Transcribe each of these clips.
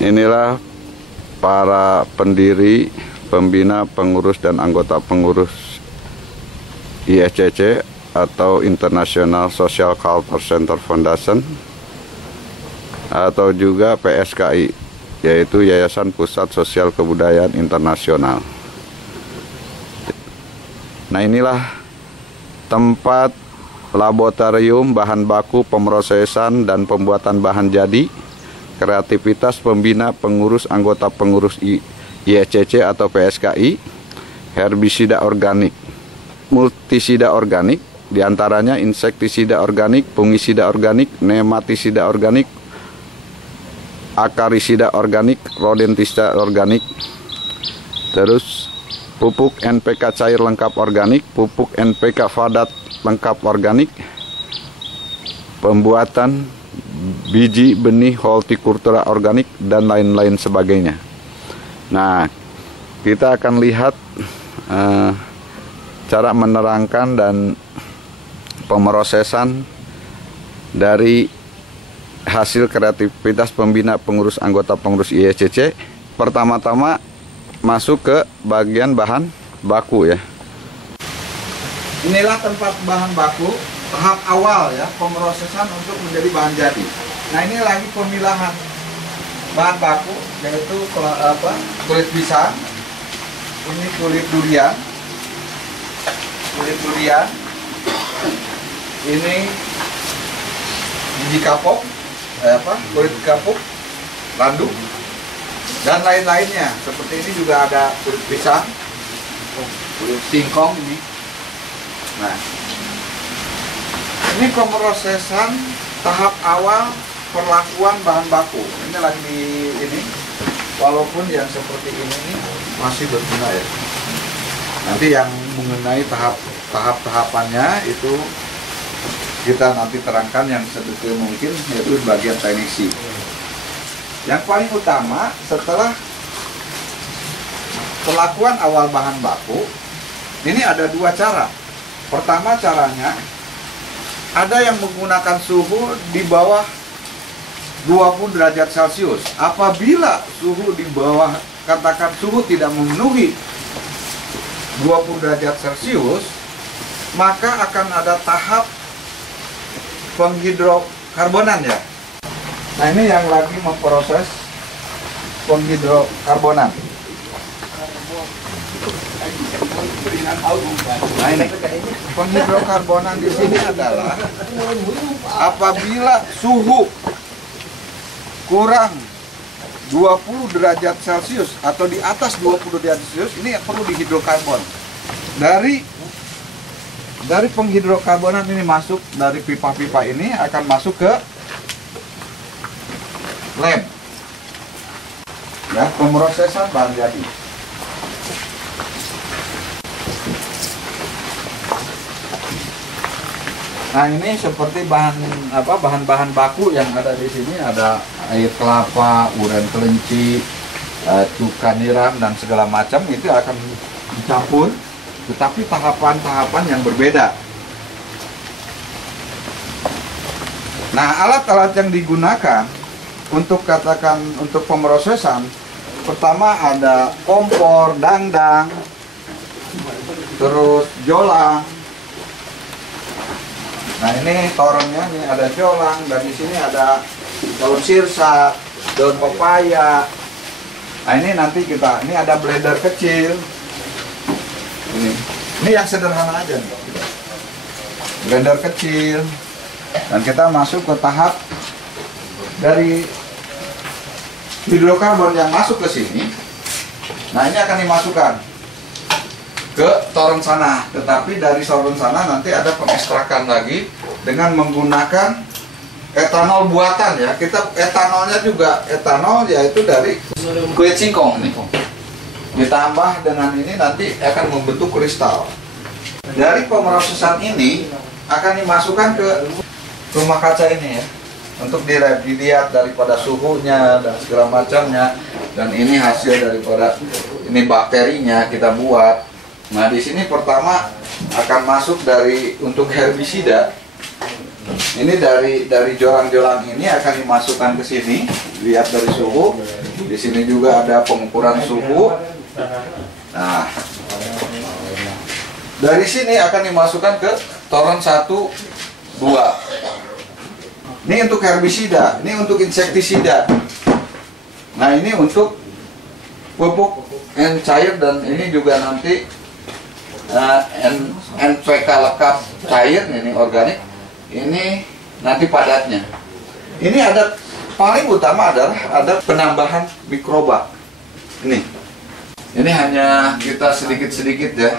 Inilah para pendiri, pembina, pengurus, dan anggota pengurus ISCC atau International Social Culture Center Foundation atau juga PSKI, yaitu Yayasan Pusat Sosial Kebudayaan Internasional. Nah, inilah tempat laboratorium bahan baku, pemrosesan dan pembuatan bahan jadi, kreativitas pembina, pengurus, anggota pengurus ISCC atau PSKI, herbisida organik, multisida organik, diantaranya insektisida organik, fungisida organik, nematisida organik, akarisida organik, rodentisida organik, terus pupuk NPK cair lengkap organik, pupuk NPK padat lengkap organik, pembuatan biji benih hortikultura organik, dan lain-lain sebagainya. Nah, kita akan lihat cara menerangkan dan pemrosesan dari hasil kreativitas pembina, pengurus, anggota pengurus ISCC. Pertama-tama masuk ke bagian bahan baku ya. Inilah tempat bahan baku, tahap awal ya, pemrosesan untuk menjadi bahan jadi. Nah, ini lagi pemilahan bahan baku, yaitu kulit pisang, ini kulit durian, ini biji kapok, kulit kapuk, landung, dan lain-lainnya. Seperti ini juga ada kulit pisang, kulit singkong ini. Nah, ini pemrosesan tahap awal perlakuan bahan baku. Ini lagi ini, walaupun yang seperti ini masih berguna ya. Nanti yang mengenai tahap-tahapannya itu kita nanti terangkan yang sedetail mungkin, yaitu bagian teknisi. Yang paling utama setelah perlakuan awal bahan baku, ini ada dua cara. Pertama caranya, ada yang menggunakan suhu di bawah 20 derajat Celcius. Apabila suhu di bawah, katakan suhu tidak memenuhi 20 derajat Celcius, maka akan ada tahap penghidrokarbonan ya. Nah, ini yang lagi memproses penghidrokarbonan. Nah, ini penghidrokarbonan di sini adalah apabila suhu kurang 20 derajat Celcius atau di atas 20 derajat Celcius, ini perlu dihidrokarbon. Dari penghidrokarbonan ini masuk dari pipa-pipa ini akan masuk ke lab ya, pemrosesan bahan jadi. Nah, ini seperti bahan-bahan baku yang ada di sini, ada air kelapa, uren kelinci, cuka niram dan segala macam, itu akan dicampur, tetapi tahapan-tahapan yang berbeda. Nah, alat-alat yang digunakan untuk untuk pemrosesan, pertama ada kompor, dangdang, terus jolang. Nah, ini torennya, ini ada jolang, dan di sini ada daun sirsa, daun pepaya. Nah, ini nanti ini ada blender kecil. Ini yang sederhana aja nih. Blender kecil. Dan kita masuk ke tahap dari hidrokarbon yang masuk ke sini. Nah, ini akan dimasukkan ke toren sana, tetapi dari toren sana nanti ada pengekstrakan lagi dengan menggunakan etanol buatan ya. Kita etanolnya juga etanol yaitu dari kulit singkong nih. Ditambah dengan ini nanti akan membentuk kristal. Dari pemrosesan ini akan dimasukkan ke rumah kaca ini ya, untuk dilihat daripada suhunya dan segala macamnya, dan ini hasil daripada ini bakterinya kita buat. Nah, di sini pertama akan masuk untuk herbisida. Ini dari jolang-jolang ini akan dimasukkan ke sini. Lihat dari suhu. Di sini juga ada pengukuran suhu. Nah, dari sini akan dimasukkan ke toren 1, 2. Ini untuk herbisida, ini untuk insektisida. Nah, ini untuk pupuk cair, dan ini juga nanti NPK lengkap cair, ini organik. Ini nanti padatnya. Ini ada paling utama adalah ada penambahan mikroba. Ini hanya kita sedikit-sedikit ya.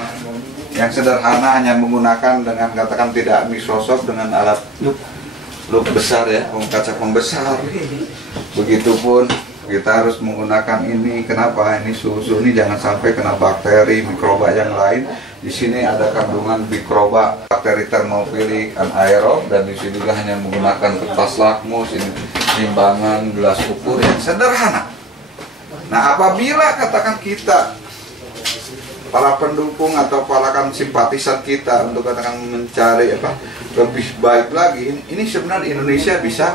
Yang sederhana hanya menggunakan dengan katakan tidak mikrosop dengan alat loop besar ya, kaca pembesar. Begitupun kita harus menggunakan ini. Kenapa? Ini susu ini jangan sampai kena bakteri, mikroba yang lain. Di sini ada kandungan mikroba, bakteri termofilik, anaerob, dan di sini juga hanya menggunakan kertas lakmus, ini timbangan, gelas ukur yang sederhana. Nah, apabila katakan kita para pendukung atau para simpatisan kita untuk katakan mencari lebih baik lagi, ini sebenarnya Indonesia bisa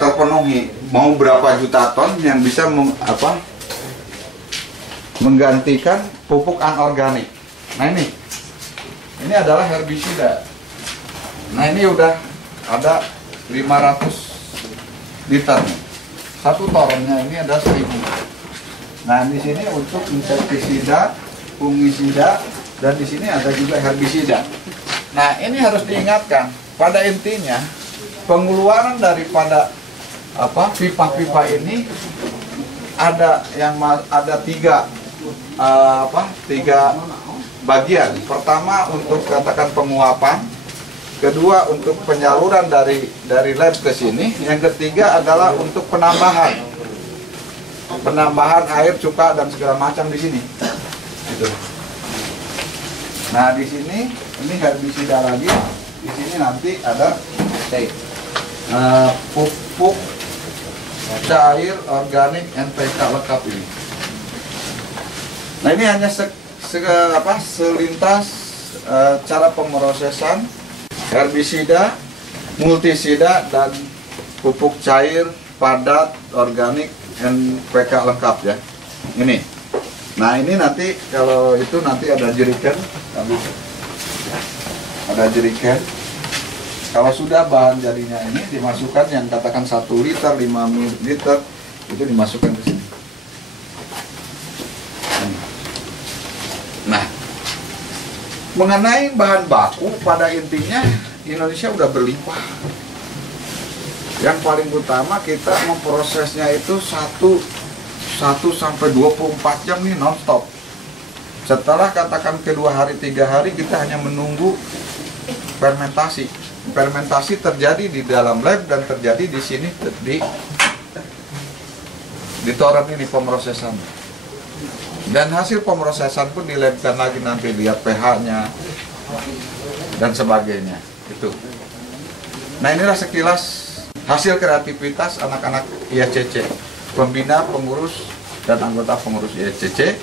terpenuhi. Mau berapa juta ton yang bisa menggantikan pupuk anorganik. Nah, ini adalah herbisida. Nah, ini udah ada 500 liter nih. Satu torennya ini ada 1000. Nah, di sini untuk insektisida, fungisida, dan di sini ada juga herbisida. Nah, ini harus diingatkan. Pada intinya, pengeluaran daripada pipa-pipa ini ada tiga bagian. Pertama untuk katakan penguapan, kedua untuk penyaluran dari lab ke sini, yang ketiga adalah untuk penambahan air, cuka, dan segala macam di sini. Gitu. Nah, di sini ini herbisida lagi. Di sini nanti ada pupuk cair organik NPK lengkap ini. Nah, ini hanya selintas cara pemrosesan herbisida, multisida, dan pupuk cair padat organik NPK lengkap ya. Ini. Nah, ini nanti kalau itu nanti ada jeriken. Ada jeriken. Kalau sudah bahan jadinya ini dimasukkan yang katakan 1 liter, 5 ml itu dimasukkan ke sini. Nah, mengenai bahan baku pada intinya Indonesia udah berlimpah. Yang paling utama kita memprosesnya itu 1 sampai 24 jam nih non-stop. Setelah katakan kedua hari, 3 hari kita hanya menunggu fermentasi. Fermentasi terjadi di dalam lab dan terjadi di sini di toren ini pemrosesan. Dan hasil pemrosesan pun dilabkan lagi, nanti lihat pH-nya dan sebagainya. Itu. Nah, inilah sekilas hasil kreativitas anak-anak IACC, pembina, pengurus, dan anggota pengurus IACC